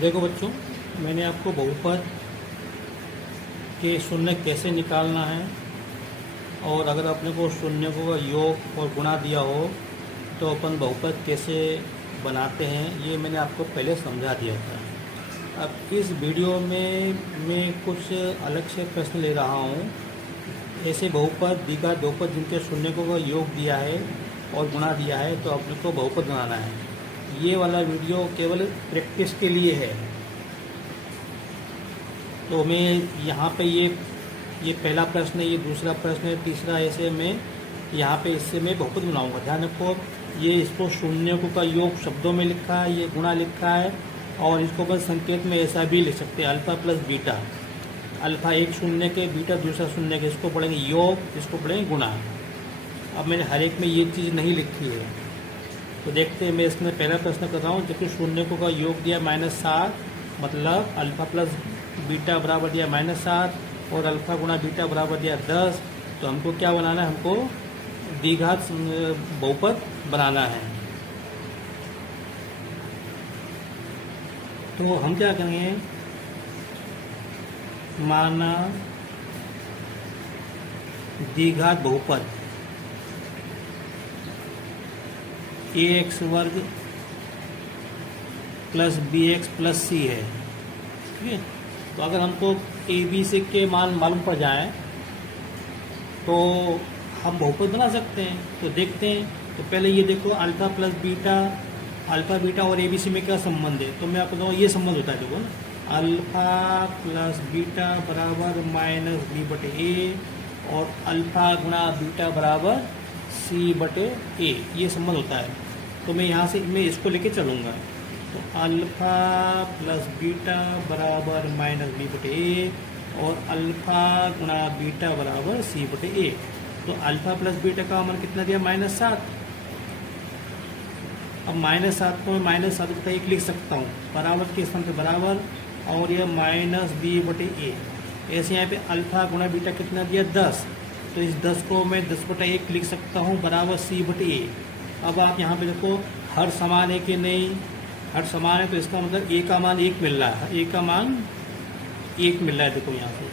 देखो बच्चों, मैंने आपको बहुपद के शून्य कैसे निकालना है और अगर अपने को शून्य को योग और गुणा दिया हो तो अपन बहुपद कैसे बनाते हैं, ये मैंने आपको पहले समझा दिया था। अब इस वीडियो में मैं कुछ अलग से प्रश्न ले रहा हूँ। ऐसे बहुपद, द्विघात बहुपद जिनके शून्य को योग दिया है और गुणा दिया है तो अपने को बहुपद बनाना है। ये वाला वीडियो केवल प्रैक्टिस के लिए है। तो मैं यहाँ पे ये पहला प्रश्न है, ये दूसरा प्रश्न है, तीसरा, ऐसे मैं यहाँ पे इससे मैं बहुपद बनाऊंगा। ध्यान रखो, ये इसको शून्य को का योग शब्दों में लिखा है, ये गुणा लिखा है और इसको बस संकेत में ऐसा भी लिख सकते हैं, अल्फा प्लस बीटा। अल्फा एक शून्य के, बीटा दूसरा शून्य के, इसको पढ़ेंगे योग, इसको पढ़ेंगे गुणा। अब मैंने हर एक में ये चीज़ नहीं लिखी है। तो देखते हैं, मैं इसमें पहला प्रश्न कर रहा हूँ। जबकि शून्य को का योग दिया -7, मतलब अल्फा प्लस बीटा बराबर दिया -7 और अल्फा गुणा बीटा बराबर दिया 10। तो हमको क्या बनाना है? हमको द्विघात बहुपद बनाना है। तो हम क्या करेंगे, माना द्विघात बहुपद ax वर्ग प्लस bx प्लस c है। ठीक है, तो अगर हमको a b से के मान मालूम पड़ जाए तो हम बहुपद बना सकते हैं। तो देखते हैं। तो पहले ये देखो, alpha plus beta, alpha beta और ए बी सी में क्या संबंध है? तो मैं आपको बताऊँ, ये संबंध होता है। देखो ना, अल्फा प्लस बीटा बराबर माइनस बी बटे ए और अल्फा गुणा बीटा बराबर सी बटे ए, ये संबंध होता है। तो मैं यहाँ से मैं इसको लेके चलूँगा। तो अल्फा प्लस बीटा बराबर माइनस बी बटे ए और अल्फा गुणा बीटा बराबर सी बटे ए। तो अल्फा प्लस बीटा का मान कितना दिया? -7। अब -7 को मैं -7 बटा 1 लिख सकता हूँ, बराबर के स्थान पे बराबर, और यह माइनस बी बटे ए। ऐसे यहाँ पे अल्फा गुणा बीटा कितना दिया? 10। तो इस 10 को मैं 10 बटा 1 लिख सकता हूँ, बराबर सी बटे ए। अब आप यहाँ पे देखो, हर समान है कि नहीं? हर समान है, तो इसका मतलब ए का मान 1 मिल रहा है। ए का मान 1 मिल रहा है। देखो यहाँ पे,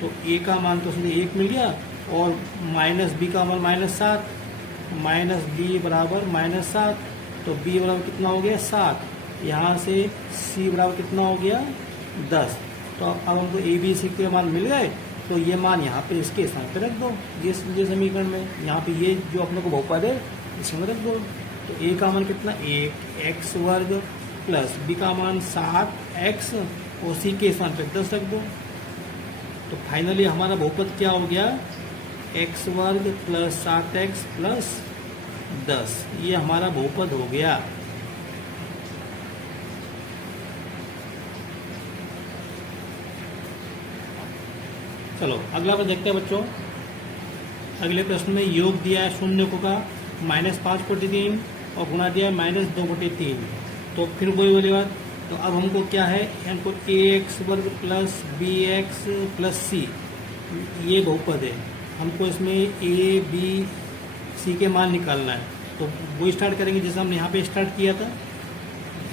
तो ए का मान तो सीधे 1 मिल गया और माइनस बी का मान -7, माइनस बी बराबर -7। तो बी बराबर कितना हो गया? 7। यहाँ से सी बराबर कितना हो गया? 10। तो अब हमको ए बी सी के मान मिल गए। तो ये मान यहाँ पे इसके स्थान पे रख दो, ये समीकरण में। यहाँ पे ये जो अपने को बहुपद है इसमें रख दो। तो ए का मान कितना? 1x वर्ग प्लस बी का मान 7x और सी के स्थान पे 10 रख दो। तो फाइनली हमारा बहुपद क्या हो गया? x वर्ग प्लस 7x प्लस 10, ये हमारा बहुपद हो गया। चलो अगला प्रश्न देखते हैं बच्चों। अगले प्रश्न में योग दिया है शून्य को का -5 बटे 3 और गुणा दिया है -2 बटे 3। तो फिर वही वाली बात। तो अब हमको क्या है? हमको ax वर्ग प्लस bx प्लस c, ये बहुपद है। हमको इसमें a b c के मान निकालना है। तो वो स्टार्ट करेंगे जैसे हमने यहाँ पे स्टार्ट किया था,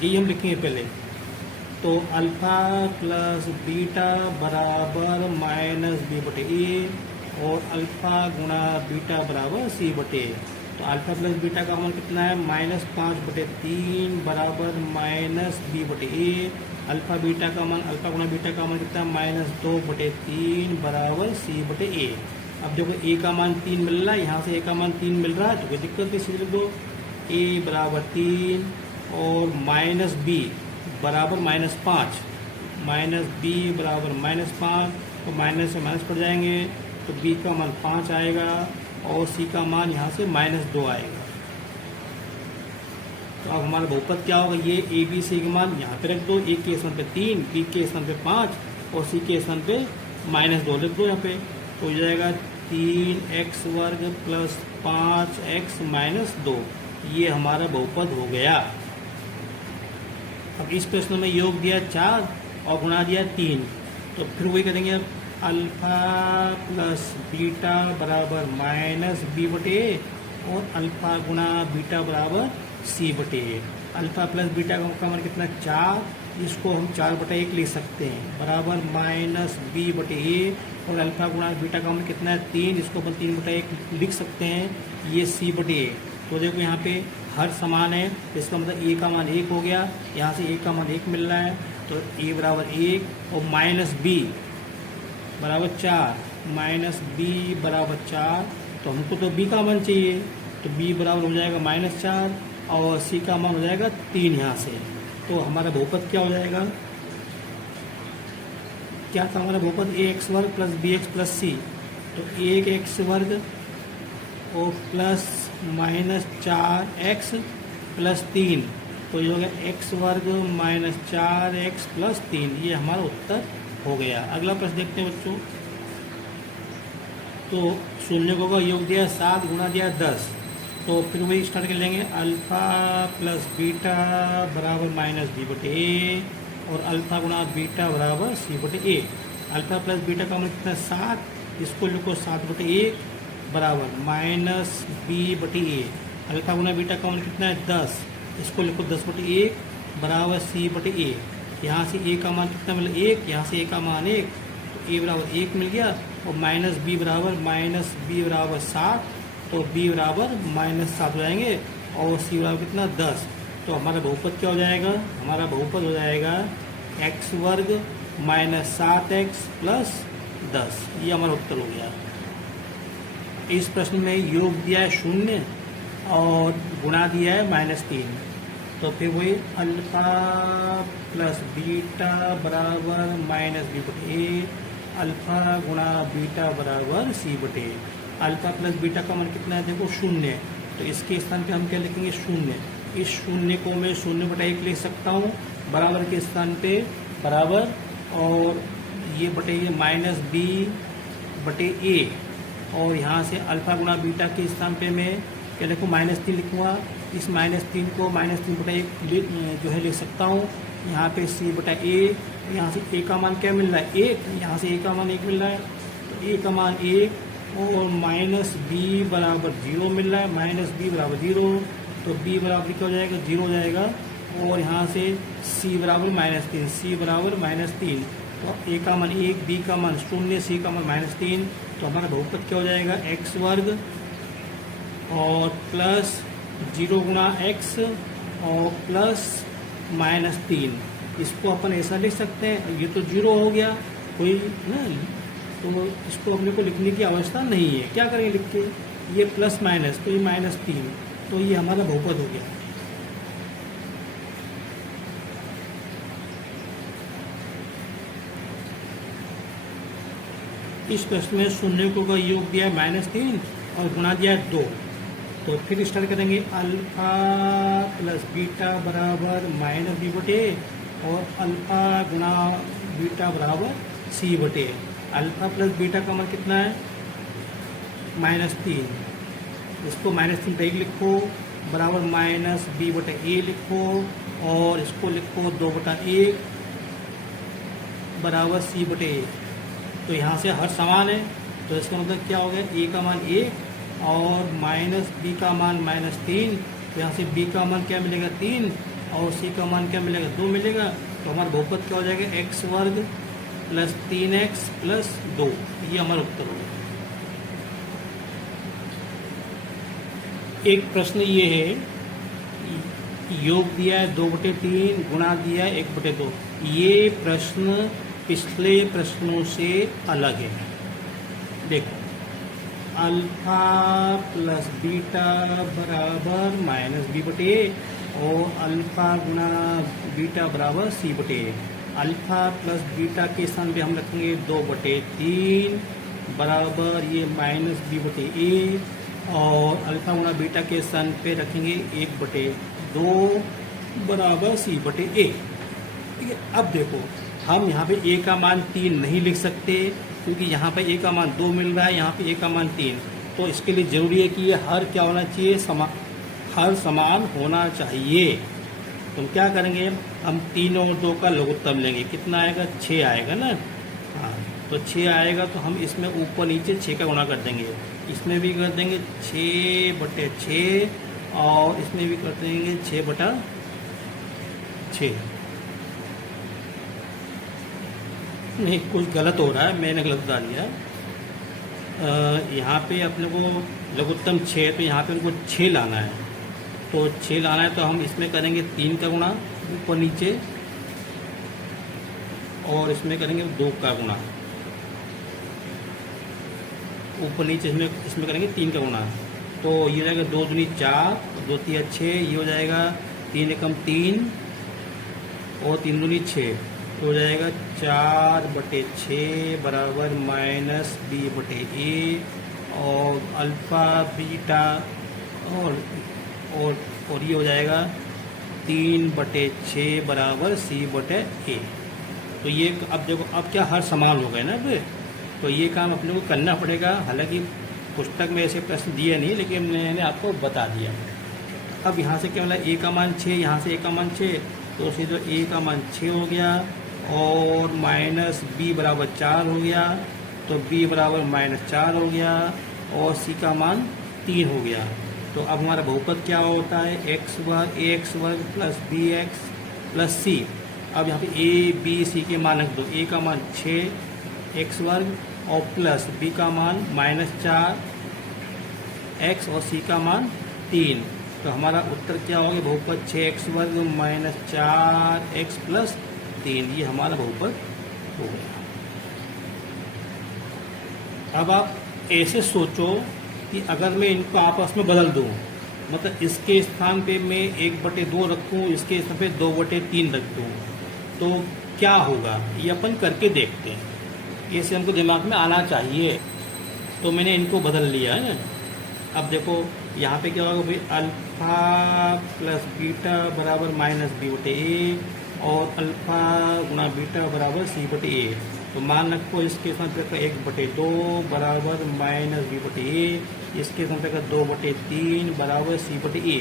यही हम लिखेंगे पहले। तो अल्फा प्लस बीटा बराबर माइनस बी बटे ए और अल्फा गुणा बीटा बराबर सी बटे ए। तो अल्फा प्लस बीटा का मान कितना है? -5 बटे 3 बराबर माइनस बी बटे ए। अल्फा बीटा का मान, अल्फा गुणा बीटा का मान कितना है? -2 बटे 3 बराबर सी बटे ए। अब देखो, ए का मान 3 मिल रहा है, यहाँ से ए का मान 3 मिल रहा है, तो कोई दिक्कत नहीं, सीधे लिख दो ए बराबर 3 और माइनस बी बराबर -5, माइनस बी बराबर -5। तो माइनस से माइनस पड़ जाएंगे, तो बी का मान 5 आएगा और सी का मान यहाँ से -2 आएगा। तो अब हमारा बहुपद क्या होगा? ये ए बी सी के मान यहाँ पे रख दो, ए के स्थान पे 3, बी के स्थान पे 5 और सी के स्थान पे -2 लिख दो यहाँ पे। तो हो जाएगा 3x वर्ग प्लस 5x -2, ये हमारा बहुपद हो गया। अब इस प्रश्न में योग दिया 4 और गुणा दिया 3। तो फिर वही करेंगे, अब अल्फा प्लस बीटा बराबर माइनस बी बटे ए और अल्फा गुणा बीटा बराबर सी बटे ए। अल्फा प्लस बीटा का मान कितना 4, इसको हम 4/1 लिख सकते हैं बराबर माइनस बी बटे ए, और अल्फा गुणा बीटा का मान कितना है 3, इसको अपन 3/1 लिख सकते हैं, ये सी बटे ए। तो देखो यहाँ पे हर समान है, इसका मतलब ए का मान 1 हो गया, यहाँ से ए का मान 1 मिल रहा है, तो ए बराबर 1 और माइनस बी बराबर 4, माइनस बी बराबर 4, तो हमको तो बी का मान चाहिए, तो बी बराबर हो जाएगा -4 और सी का मान हो जाएगा 3 यहाँ से। तो हमारा बहुपद क्या हो जाएगा, क्या था हमारा बहुपद ax² प्लस bx प्लस सी, तो 1x² और प्लस -4x प्लस 3, तो ये हो गया x² -4x प्लस 3, ये हमारा उत्तर हो गया। अगला प्रश्न देखते हैं बच्चों। तो शून्यकों का योग दिया 7 गुणा दिया 10, तो फिर वही स्टार्ट कर लेंगे, अल्फा प्लस बीटा बराबर माइनस बी बटे ए, और अल्फा गुणा बीटा बराबर सी बटे ए। अल्फा प्लस बीटा का मान कितना 7, इसको लिखो 7/1 बराबर माइनस बी बटे ए। अल्फा गुणा बीटा का मान कितना है 10, इसको लिखो 10/1 बराबर सी बटे ए। यहाँ से ए का मान कितना मिला 1, यहाँ से ए का मान 1, तो ए बराबर 1 मिल गया, और माइनस बी बराबर 7, तो b बराबर -7 हो जाएंगे, और c बराबर कितना 10। तो हमारा बहुपद क्या हो जाएगा, हमारा बहुपद हो जाएगा x² -7x प्लस 10, ये हमारा उत्तर हो गया। इस प्रश्न में योग दिया है 0 और गुणा दिया है -3, तो फिर वही अल्फा प्लस बीटा बराबर माइनस बी बटे ए, अल्फा गुणा बीटा बराबर सी बटे ए। अल्फा प्लस बीटा का मान कितना है देखो 0, तो इसके स्थान पे हम क्या लिखेंगे 0। इस 0 को मैं 0/1 लिख सकता हूँ, बराबर के स्थान पे बराबर, और ये बटे ये माइनस बी बटे ए, और यहाँ से अल्फा गुणा बीटा के स्थान पे मैं क्या लिखूँ -3 लिखूँगा। इस -3 को -3/1 जो है लिख सकता हूँ, यहाँ पे सी बटा ए, यहाँ से ए का मान क्या मिल रहा है 1, यहाँ से ए का मान 1 मिल रहा है, तो ए का मान 1 और माइनस बी बराबर 0 मिल रहा है, माइनस बी बराबर 0, तो बी बराबर क्या हो जाएगा 0 हो जाएगा, और यहाँ से सी बराबर -3, सी बराबर -3, तो ए का मान 1, बी का मान 0, सी का मान -3, तो हमारा बहुपद क्या हो जाएगा x² और प्लस 0 गुणा x और प्लस -3। इसको अपन ऐसा लिख सकते हैं, ये तो 0 हो गया कोई ना, तो इसको अपने को लिखने की आवश्यकता नहीं है, क्या करेंगे लिख के, ये प्लस माइनस, तो ये -3, तो ये हमारा बहुपद हो गया। इस प्रश्न में शून्यकों का योग दिया है -3 और गुणा दिया है 2, तो फिर स्टार्ट करेंगे, अल्फा प्लस बीटा बराबर माइनस बी बटे, और अल्फा गुणा बीटा बराबर सी बटे। अल्फा प्लस बीटा का मान कितना है -3, इसको -3/1 लिखो, बराबर माइनस बी बटे ए लिखो, और इसको लिखो 2/1 बराबर सी बटे ए। तो यहाँ से हर समान है, तो इसका मतलब क्या हो गया, ए का मान 1 और माइनस बी का मान -3, तो यहाँ से बी का मान क्या मिलेगा 3, और सी का मान क्या मिलेगा 2 मिलेगा, तो हमारा बहुपद क्या हो जाएगा x² प्लस 3x प्लस 2, ये हमारा उत्तर होगा। एक प्रश्न ये है, योग दिया है 2/3, गुणा दिया है 1/2। ये प्रश्न पिछले प्रश्नों से अलग है। देखो, अल्फा प्लस बीटा बराबर माइनस बी बटे, और अल्फा गुणा बीटा बराबर सी बटे। अल्फा प्लस बीटा के स्थान पे हम रखेंगे 2/3 बराबर ये माइनस बी बटे ए, और अल्फा गुणा बीटा के स्थान पे रखेंगे 1/2 बराबर सी बटे ए। ठीक है, अब देखो हम यहाँ पे ए का मान 3 नहीं लिख सकते, क्योंकि यहाँ पे ए का मान 2 मिल रहा है, यहाँ पे ए का मान 3, तो इसके लिए जरूरी है कि ये हर क्या होना चाहिए, हर समान होना चाहिए। तो हम क्या करेंगे, हम 3 और 2 का लघुत्तम लेंगे, कितना आएगा 6 आएगा ना, हाँ, तो 6 आएगा, तो हम इसमें ऊपर नीचे 6 का गुणा कर देंगे, इसमें भी कर देंगे 6/6, और इसमें भी कर देंगे 6/6, 6। नहीं, कुछ गलत हो रहा है, मैंने गलत बता दिया। यहाँ पे अपने को लघुत्तम 6, तो यहाँ पे उनको 6 लाना है। तो 6 लाना है तो हम इसमें करेंगे 3 का गुणा ऊपर नीचे, और इसमें करेंगे 2 का गुणा ऊपर नीचे, इसमें करेंगे 3 का गुणा। तो ये हो जाएगा 2 दूनी 4, 2 तिया 6, ये हो जाएगा 3 एकम 3 और 3 दूनी 6, तो हो जाएगा 4/6 बराबर माइनस b/a, और अल्फा बीटा और ये हो जाएगा 3/6 बराबर c/a। तो ये अब देखो, अब क्या हर समान हो गए ना अब। तो ये काम अपने को करना पड़ेगा। हालांकि पुस्तक में ऐसे प्रश्न दिए नहीं, लेकिन मैंने आपको बता दिया। अब यहाँ से क्या मिला, a का मान 6, यहाँ से a का मान 6, तो उसे जो a का मान 6 हो गया, और माइनस b बराबर 4 हो गया, तो b बराबर -4 हो गया, और c का मान 3 हो गया। तो अब हमारा बहुपद क्या होता है, ax वर्ग प्लस bx प्लस c। अब यहाँ पे a b c के मान रख दो। a का मान 6 x वर्ग और प्लस b का मान -4 x और c का मान 3। तो हमारा उत्तर क्या हो गया, बहुपद 6x वर्ग -4 x प्लस 3, ये हमारा बहुपद हो गया। अब आप ऐसे सोचो कि अगर मैं इनको आपस में बदल दूं, मतलब इसके स्थान पे मैं 1/2 रखूं, इसके स्थान पे 2/3 रख दूं, तो क्या होगा, ये अपन करके देखते हैं। ये से हमको दिमाग में आना चाहिए। तो मैंने इनको बदल लिया है ना। अब देखो यहाँ पे क्या होगा भाई, अल्फा प्लस बीटा बराबर -b/a, और अल्फा गुणा बीटा बराबर c/a। तो मान रखो इसके साथ 1/2 बराबर -b/a, इसके साथ 2/3 बराबर c/a।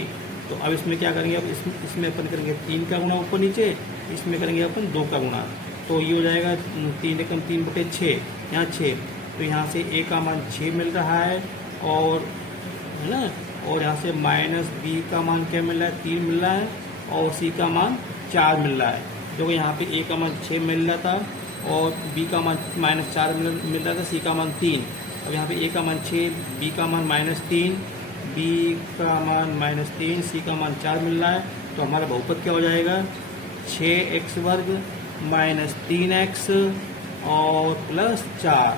तो अब इसमें क्या करेंगे, अब इसमें अपन करेंगे 3 का गुणा ऊपर नीचे, इसमें करेंगे अपन 2 का गुणा। तो ये हो जाएगा 3 एकम 3/6, यहाँ 6, तो यहाँ से a का मान 6 मिल रहा है, और है ना, और यहाँ से माइनस b का मान क्या मिल रहा है, 3 मिल रहा है, और c का मान 4 मिल रहा है। जो यहाँ पे a का मान 6 मिल रहा था, और b का मान -4 मिल रहा था, c का मान 3। अब यहाँ पे a का मान 6, b का मान -3, b का मान -3, c का मान 4 मिल रहा है। तो हमारा बहुपद क्या हो जाएगा, 6x वर्ग -3x और प्लस 4।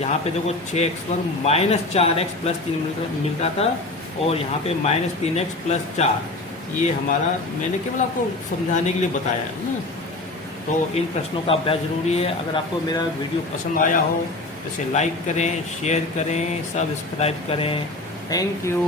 यहाँ पे देखो 6x वर्ग -4x प्लस 3 मिल रहा था, और यहाँ पे -3x प्लस 4। ये हमारा, मैंने केवल आपको समझाने के लिए बताया है ना। तो इन प्रश्नों का अभ्यास जरूरी है। अगर आपको मेरा वीडियो पसंद आया हो तो इसे लाइक करें, शेयर करें, सब्सक्राइब करें। Thank you.